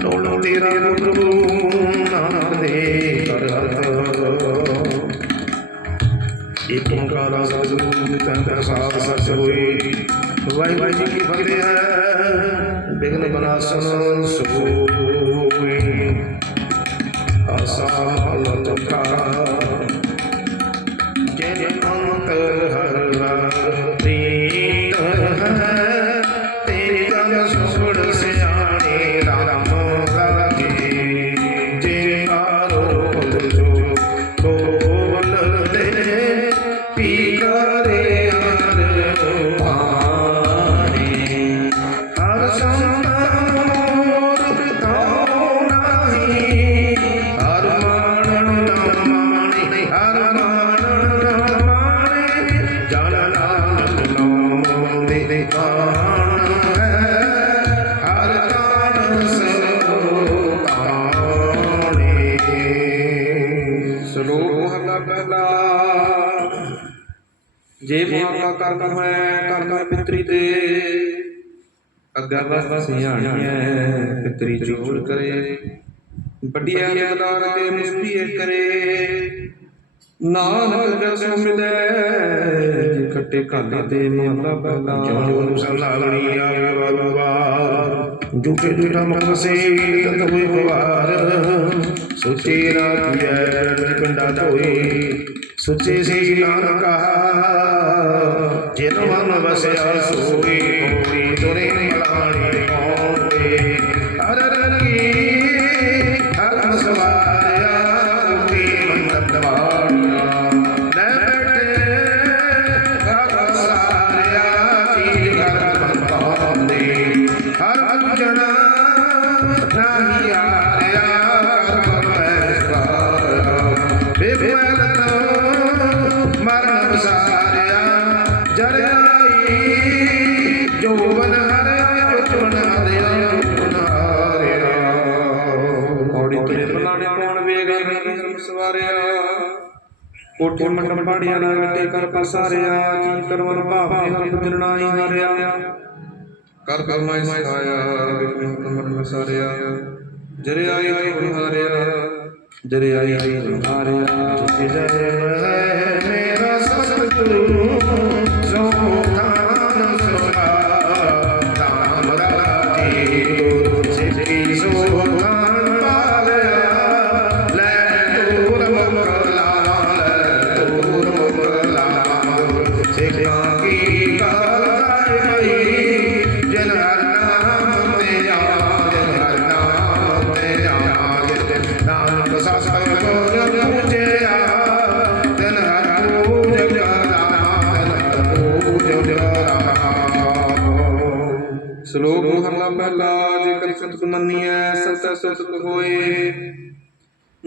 ਡੋਲੋ ਤੇਰਾ ਪ੍ਰਭੂ ਨਾਮ ਦੇ ਕਰ ਇੱਕ ਓੰਕਾਰ ਸਤਿਗੁਰੂ ਤੰਤਰ ਸਾਧ ਸਚ ਹੋਈ ਵਾਹਿਗੁਰੂ ਜੀ ਕੀ ਫਤਿਹ ਹੈ। ਬਿਗਨ ਬਨਾਸਨ ਸੋਈ ਮਾਤਾ ਕਰਮ ਹੈ ਕਰਮ ਪਿਤਰੀ ਤੇ। ਅਗਰ ਵਸ ਸਿਆਣੀਐ ਪਿਤਰੀ ਜੋੜ ਕਰੇ। ਵੱਡੀਆਂ ਲਾਲ ਕੇ ਮੁਸਤੀਏ ਕਰੇ। ਨਾਨਕ ਜਸ ਮਿਲੇ ਖੱਟੇ ਕਾਲੇ ਤੇ ਮਹਲਾ ਪਹਿਲਾ ਜੋ ਆਵੇ ਮੁਖ ਸੇ ਤਤ ਹੋਏ ਖਵਾਰ। ਸੁਚੇ ਰਾਤੀਐ ਰਣ ਪਿੰਡਾ ਧੋਏ ਸੁਚੇ ਸੇ ਨਾਨਕਾ। ਜਿਨ ਮਨ ਵਸਿਆ ਸੋਈ ਹੋਈ ਤੁਰੇ ਮਲਾਣੀ ਕੌਂਦੇ ਕੋਠੇ ਮੰਡਪ ਪਾੜੀਆਂ ਨਾਲ ਗੱਟੇ ਕਰ ਪਸਾਰਿਆ ਜੀ ਕਰਵਨ ਭਾਵੇਂ ਹਰ ਜਰਨਾਈ ਹਰਿਆ ਕਰ ਕਰ ਸਿਖਾਇਆ ਵਿਖਮ ਮਨ ਵਸਾਰਿਆ ਜਰੇ ਆਈ ਆਈ ਬੁਹਾਰਿਆ ਜਰੇ ਆਈ ਆਈ ਬੁਹਾਰਿਆ ਜਿ ਜੈ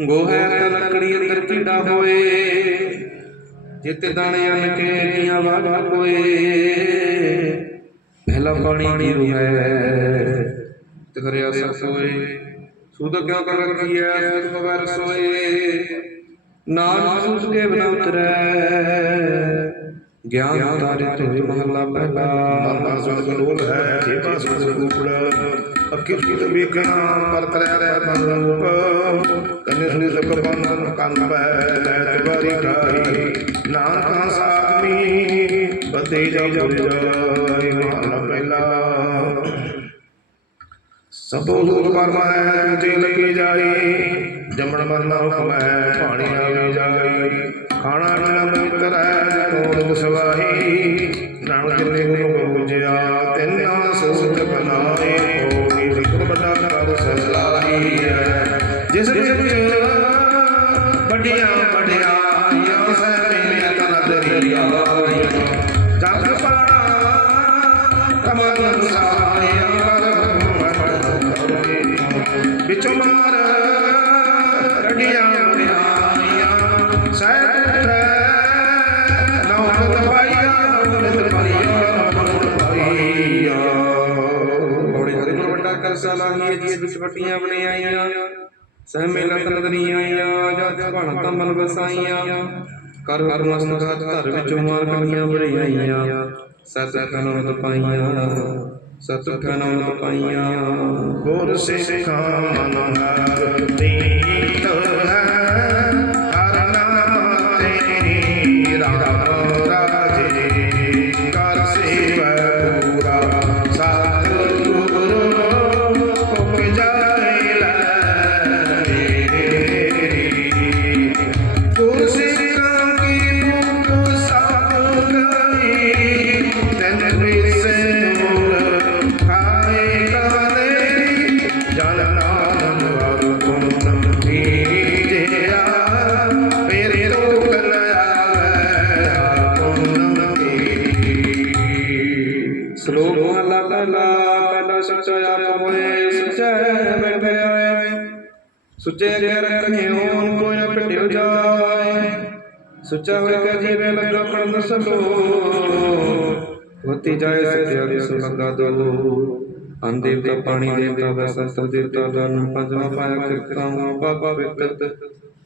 ਗੋਹੈ ਤਨ ਲੱਕੜੀ ਅੰਦਰ ਕੀੜਾ ਹੋਏ, ਜਿਤ ਦਾਣੇ ਅਨ ਕੇ ਨੀਆਂ ਵਾਗ ਹੋਏ। ਪਹਿਲਾ ਪਾਣੀ ਦੀ ਰੁਹੈ ਤੇ ਕਰਿਆ ਸੁਧ ਕਿਉ ਕਰ ਰਖੀਐ ਸੁਧ ਪਵਰ ਸੋਏ ਨਾਨਕ ਸੁਧ ਕੇ ਬਨਾ ਉਤਰੈ, ਗਿਆਨ ਤਾਰੇ ਤੇ ਮਹਲਾ ਪਹਿਲਾ। ਮਰਨਾ ਸੰਗਲੋਲ ਹੈ ਜੀਵਾ ਸੰਗੂਪੜ ਅੱਖੀ ਸੁਤ ਵੇਖਣਾ ਪਰ ਕਰਿਆ ਰਹਿ ਮਨ ਰੂਪ ਕੰਨੇ ਸੁਣੀ ਸਕ ਕੰਨ ਪੈ ਲੈ ਤਵਾਰੀ ਕਾਈ ਨਾਨਕ ਸਾਧਮੀ ਜਾ ਪੁਰ ਜਾਈ ਮਹਲਾ ਪਹਿਲਾ। ਸਭੋ ਦੂਰ ਪਰਮ ਹੈ ਤੇ ਲਈ ਜਾਈ ਜੰਮਣ ਮਰਨਾ ਹੁਕਮ ਹੈ, ਪਾਣੀ ਆਵੇ ਜਾਈ ਖਾਣਾ ਪੀਣਾ ਪਵਿੱਤਰ ਹੈ ਕੋਲ ਸਵਾਹੀ? ਨਾਨਕ ਜਿਨੇ ਗੁਰੂ ਪੂਜਿਆ ਤਿੰਨਾਂ ਸੋਚ ਬਨਾਏ ਹੋਈ ਵੱਡੀਆਂ ਵੱਡੀਆਂ ਸਹਿਬੇ ਤਨ ਦਰਿਆ ਜਗ ਪਾਣਾ ਕਮਲ ਸਾਇਆ ਵਿੱਚੋਂ ਮਾਰ ਰੜੀਆਂ ਬਣਾਈਆਂ ਸਹਿਤ ਨੌਨ ਦਵਾਈਆਂ ਨੌਨ ਦਵਾਈਆਂ ਨੌਨ ਦਵਾਈਆਂ ਬੜੇ ਹਰੇ ਕੋਲ ਵੱਡਾ ਕਰ ਸਲਾਹੀ ਜੀ ਵਿੱਚ ਵੱਟੀਆਂ ਬਣਾਈਆਂ। ਸਹਿਮੇ ਲਤਨ ਦਰੀਆਂ ਜਦ ਭਣ ਵਸਾਈਆਂ ਕਰ ਮਸਤਕ ਧਰ ਵਿੱਚੋਂ ਮਾਰ ਕਣੀਆਂ ਬੜਾਈਆਂ ਸਤ ਕਨਵਤ ਪਾਈਆਂ, ਸਤ ਖਣਨ ਪਾਈਆਂ। ਗੁਰ ਸਿੱਖਾਂ ਮਨ ਹਰ ਦੀਤ ਸੁੱਚੇ ਅਗੇ ਰੱਖੇ ਕੋਈ ਨਾ ਭਟਿਓ ਜਾਏ। ਸੁੱਚਾ ਹੋਏ ਕਾ ਜੀਵੇ ਲੱਗਾ ਪੜਨ ਸਭੋ ਹੋਤੀ ਜਾਏ ਸਤਿਆ ਰਿਸ ਲੱਗਾ ਦੋ। ਅਨ ਦੇਵਤਾ, ਪਾਣੀ ਦੇਵਤਾ ਵਸੰਤ ਦੇਵਤਾ, ਦਾਨ ਪੰਜਵਾ ਪਾਇਆ ਕਿਰਤਾਂ ਬਾਬਾ ਵਿਤ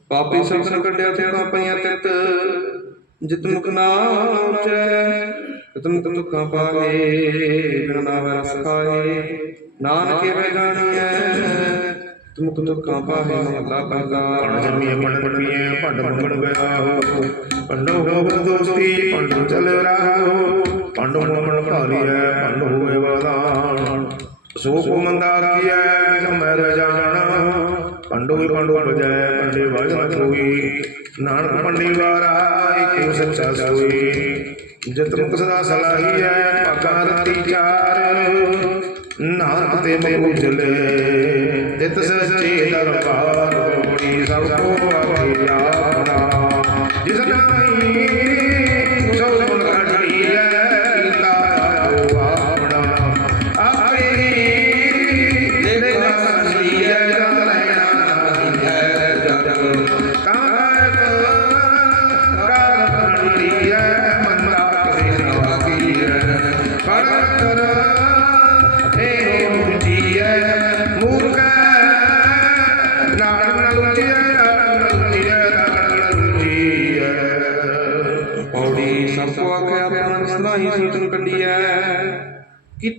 ਪਾਪੀ ਸਭਨ ਕੱਢਿਆ ਤੇਰਾ ਪਈਆਂ ਤਿਤ। ਜਿਤ ਮੁਖ ਨਾਮ ਉਚੈ ਤਿਤ ਮੁਖ ਦੁਖਾਂ ਪਾਏ ਬਿਨ ਨਾਮ ਰਸ ਖਾਏ। ਨਾਨਕੇ ਵੇ ਜਾਣੀਐ ਤਿਤ ਮੁਖ ਦੁਖਾਂ ਪਾਏ ਮਹਲਾ ਪਣ ਪਹਿਲਾ ਜੰਮੀਏ ਪਣ ਜੰਮੀਏ ਭੰਡ ਮੰਗਣ ਗਿਆ ਹੋ। ਪੰਡੋ ਹੋਵ ਦੋਸਤੀ ਪੰਡੋ ਚਲ ਰਾਹੋ। ਪੰਡੋ ਮਨ ਭਾਰੀਐ ਪੰਡ ਹੋਏ ਵਾਦਾਨ ਸੋ ਕੋ ਮੰਦਾ ਕੀਐ, ਜਮੈ ਰਜਾਨ ਪੰਡੋ ਹੀ ਪੰਡੋ ਬਜੈ ਪੰਡੇ ਵਜਨ ਕੋਈ ਨਾਨਕ ਪੰਡੀ ਵਾਰਾ ਏਕੋ ਸੱਚਾ ਸੋਈ। ਜਿਤ ਮੁਖ ਸਦਾ ਸਲਾਹੀਐ ਰਤੀ ਚਾਰ। ਨਾਨਕ ਤੇ ਮਗੂ ਚਲੇ ਜਿਤ ਸੱਚੇ ਦਰਬਾਰ ਹੋਣੀ ਸਭ ਕੋ ਆਗੇ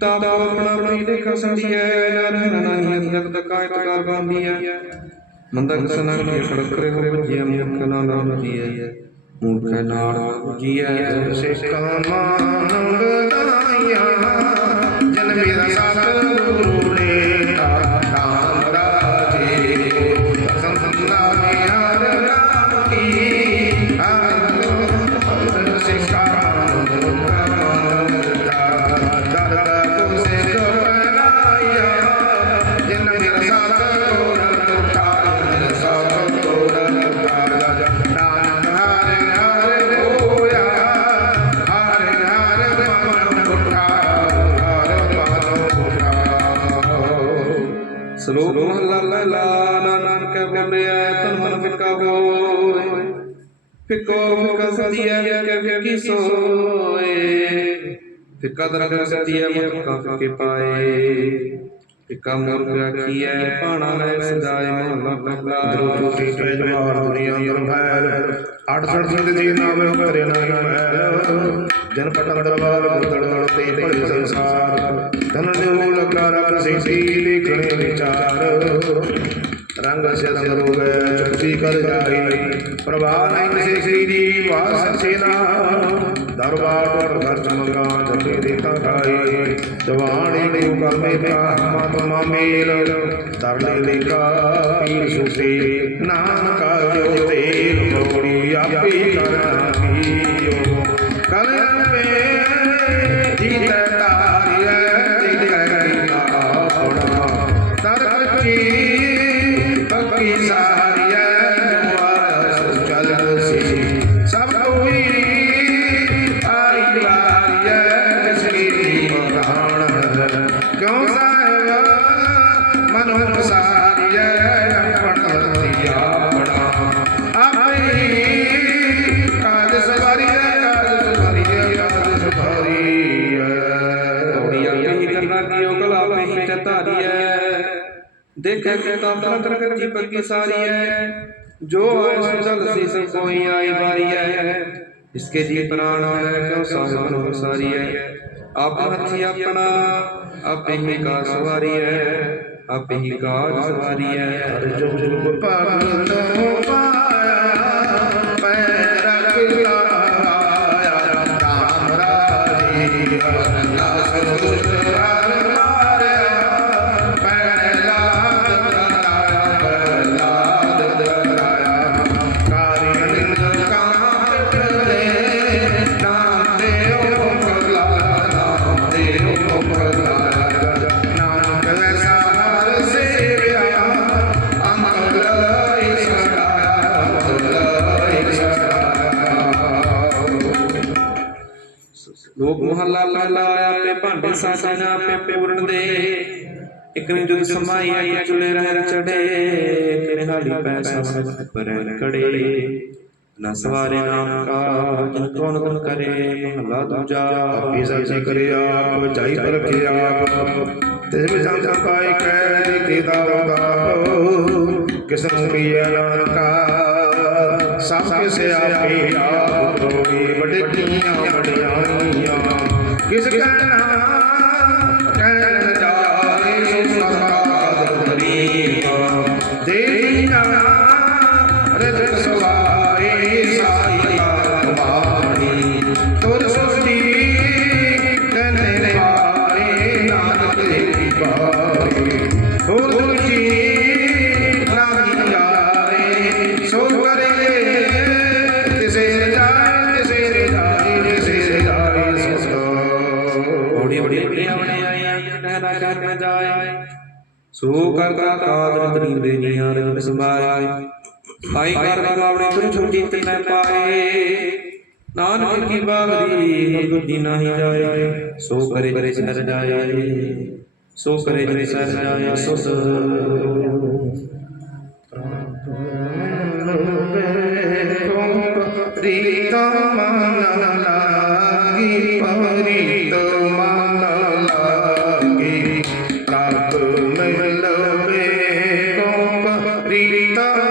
ਕੀਤਾ ਦਾ ਆਪਣਾ ਆਪਣੀ ਲੇਖਾ ਸੰਧੀਐ ਜਾਣ ਨਹੀਂ ਜਗਤ ਕਾਇਤ ਕਰ ਗਾਂਧੀਐ ਮੰਦਾ ਕਸਨਾ ਕੀ ਖੜਕ ਕਰੇ ਹੋ। ਭਜੀਐ ਮੂਰਖ ਨਾ ਨਾਮ ਜੀਐ ਮੂਰਖ ਨਾਲ ਜੀਐ ਸਿੱਖਾਂ ਮਾਨ ਬਦਾਈਆਂ ਜਨ ਮੇਰਾ ਸਤ ਸ਼ਲੋਕ ਮਹਲਾ ਪਹਿਲਾ ਨਾਨਕ ਬੋਲਿਆ ਤਨ ਮਨ ਫਿੱਕਾ ਹੋਏ। ਫਿੱਕੋ ਫਿੱਕਾ ਸਦੀਐ ਫਿੱਕੇ ਫਿੱਕੀ ਸੋਏ। ਫਿੱਕਾ ਦਰਗਹ ਸਦੀਐ ਮੁਰਖਾ ਫਿੱਕੇ ਪਾਏ। ਫਿੱਕਾ ਮੂਰਖ ਆਖੀਐ ਪਾਣਾ ਲੈ ਸਦਾਏ ਮਹਲਾ ਪਹਿਲਾ। ਦਰੋਟੀ ਤੇ ਜਵਾਰ ਦੁਨੀਆ ਅੰਦਰ ਫੈਲ। ਅੱਠ ਸੜ ਜਿੰਦ ਜੀ ਨਾਵੇ ਉਤਰੇ ਨਾ ਮਹਿਲ ਜਨ ਪਟਨ ਦਰਬਾਰ ਗੁਰਦੜ ਤੇ ਭਲੇ ਸੰਸਾਰ। ਧਨ ਦੇਉ ਲਗਾ ਰਬ ਸਿੱਧੀ ਦੇਖਣੇ ਵਿਚਾਰ। ਰੰਗ ਸਿਰੰਗ ਰੋਗ ਚੁੱਪੀ ਕਰ ਜਾਈ। ਪ੍ਰਭਾ ਨਹੀਂ ਕਿਸੇ ਸੀ ਦੀ ਵਾਰ ਦਰਬਾਰ ਪਰ ਘਰ ਚਮਗਾ ਜਪੇ ਦੇਤਾ ਖਾਈ। ਜਵਾਨੀ ਗੁਰੂ ਕਰਮੇ ਬ੍ਰਹਮਾ ਤੁਮਾ ਮੇਲ। ਤਰਲੇ ਲੇਖਾ, ਪੀਰ ਸੁਤੇ। ਨਾਨਕਾ ਜੋ ਤੇਲ ਮੋੜੀ ਆਪੇ ਕਰਨਾ ਪੀਓ ਕਲਮੇ ਜੀਤ ਤਾਰਿਐ ਦੇਖੇ ਕੇ ਤਾਂ ਤਰ ਕਰ ਜੀ ਬੱਗੀ ਸਾਰੀਐ ਜੋ ਆਏ ਸੋ ਚਲ ਸੀ ਸਭ ਕੋਈ ਆਈ ਬਾਰੀਐ ਇਸਕੇ ਜੀ ਪ੍ਰਾਣ ਹੈ ਕਿਉ ਸਾਹਿਬ ਨੂੰ ਸਾਰੀਐ ਆਪ ਹੱਥੀ ਆਪਣਾ ਆਪੇ ਹੀ ਕਾ ਸਵਾਰੀ ਹੈ ਆਪੇ ਹੀ ਕਾਜ ਸਵਾਰੀ ਹੈ ਹਰ ਜੁਗ ਜੁਗ ਭਗਤ ਪਾਇਆ ਭਾਂਡੇ ਸਾਜੇ ਨਾ ਆਪੇ ਪੂਰਨ ਦੇ ਇਕ ਨੇ ਜੁਦ ਸਮਾਈ ਆਈ ਚੁਲੇ ਰਹਿ ਚੜੇ ਕਿਨੇ ਹਾਲੀ ਪੈਸਾ ਪਰ ਕੜੇ ਨਾ ਸਵਾਰੇ ਨਾਮ ਕਾ ਜਿਨ ਕੌਣ ਗੁਣ ਕਰੇ, ਮਹੱਲਾ ਦੂਜਾ। ਆਪੇ ਸਾਚੀ ਕਰੇ ਆਪ ਚਾਈ ਪਰਖੇ ਆਪ। ਤਿਸ ਵਿੱਚ ਸੰਤ ਪਾਈ ਕੈ ਕੀਤਾ ਵਦਾ ਕਿਸ ਨੂੰ ਪੀਐ ਨਾਨਕਾ? ਸਭ ਕਿਸ ਆਪੇ ਆਪ ਕਰੋਗੇ ਵੱਡੇ ਕੀਆਂ ਵਡਿਆਈਆਂ ਕਿਸ ਕਹਿਣਾ ਕਹਿਣ ਸੋ ਕਰਤਾ ਕਾਦਰ ਤਰੀ ਦੇ ਨੀਆਂ ਰਜਨ ਸੰਭਾਏ ਆਈ ਕਰ ਗਾਵਣੇ ਤੁਰ ਛੁੱਟੀ ਤੇ ਮੈਂ ਪਾਏ। ਨਾਨਕ ਕੀ ਬਾਗਦੀ ਗੁੱਡੀ ਨਹੀਂ ਜਾਏ। ਸੋ ਕਰੇ ਕਰੇ ਸਰ ਜਾਏ। ਸੋ ਕਰੇ ਕਰੇ ਸਰ ਜਾਏ। ਸੁਧ Да.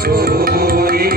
soya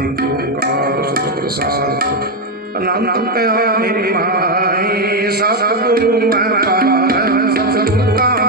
ਅਨੇਕ ਓਕਾਰ ਮੇਰੀ ਮਾਈ ਸਤਿਗੁਰੂ ਮੈਂ ਸਤਿਗੁਰੂ ਕਾ